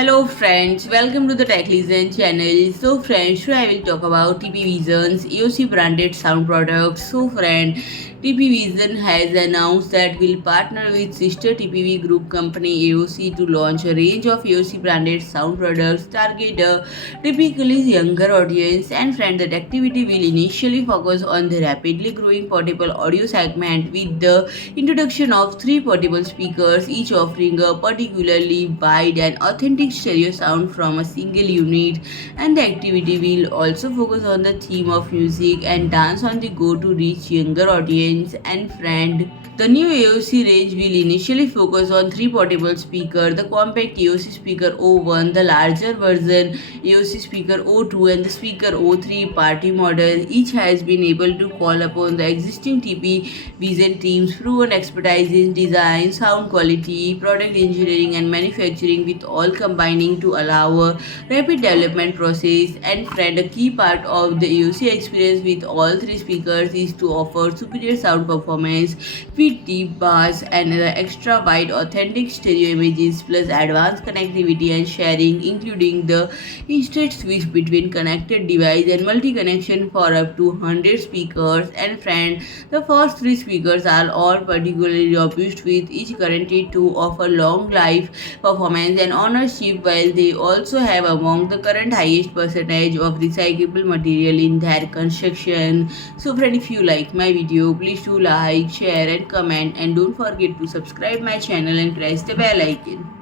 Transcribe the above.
Hello friends, welcome to the Tech Listen channel. So friends, today I will talk about TPV Vision's AOC branded sound products. So friend, TPV Vision has announced that will partner with sister TPV Group company AOC to launch a range of AOC branded sound products target a typically younger audience. And friend, that activity will initially focus on the rapidly growing portable audio segment with the introduction of three portable speakers, each offering a particularly wide and authentic stereo sound from a single unit. And the activity will also focus on the theme of music and dance on the go to reach younger audience and friend. The new AOC range will initially focus on three portable speakers, the compact AOC Speaker O1, the larger version AOC Speaker O2 and the Speaker O3 party model. Each has been able to call upon the existing TP Vision team's proven expertise in design, sound quality, product engineering and manufacturing, with all combining to allow a rapid development process. And friend, a key part of the AOC experience with all three speakers is to offer superior sound performance with deep bass and the extra wide authentic stereo images plus advanced connectivity and sharing, including the instant switch between connected device and multi-connection for up to 100 speakers. And friend, the first three speakers are all particularly robust, with each guaranteed to offer long life performance and ownership, while they also have among the current highest percentage of recyclable material in their construction. So friend, if you like my video, please do like, share and comment, and don't forget to subscribe my channel and press the bell icon.